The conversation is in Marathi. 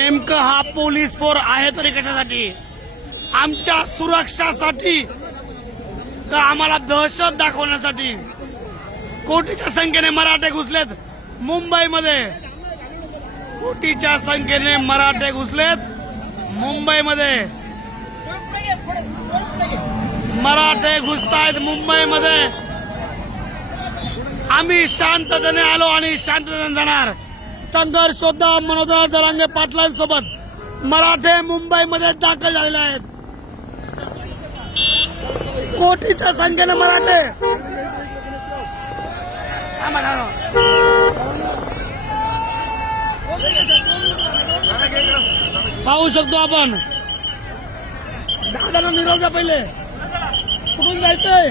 नेमकं हा पोलीस फोर्स आहे तरी कशासाठी? आमच्या सुरक्षासाठी का आम्हाला दहशत दाखवण्यासाठी? कोटीच्या संख्येने मराठे घुसलेत मुंबईमध्ये, कोटीच्या संख्येने मराठे घुसलेत मुंबईमध्ये, मराठे घुसतायत मुंबईमध्ये. आम्ही शांततेने आलो आणि शांततेने जाणार. संघर्ष होता मनोहर जरांगे पाटलांसोबत. मराठे मुंबईमध्ये दाखल झालेले आहेत, कोटीच्या संख्येने मराठे. पाहू शकतो आपण. दादाला निरोप द्या पहिले. कुठून जायचंय?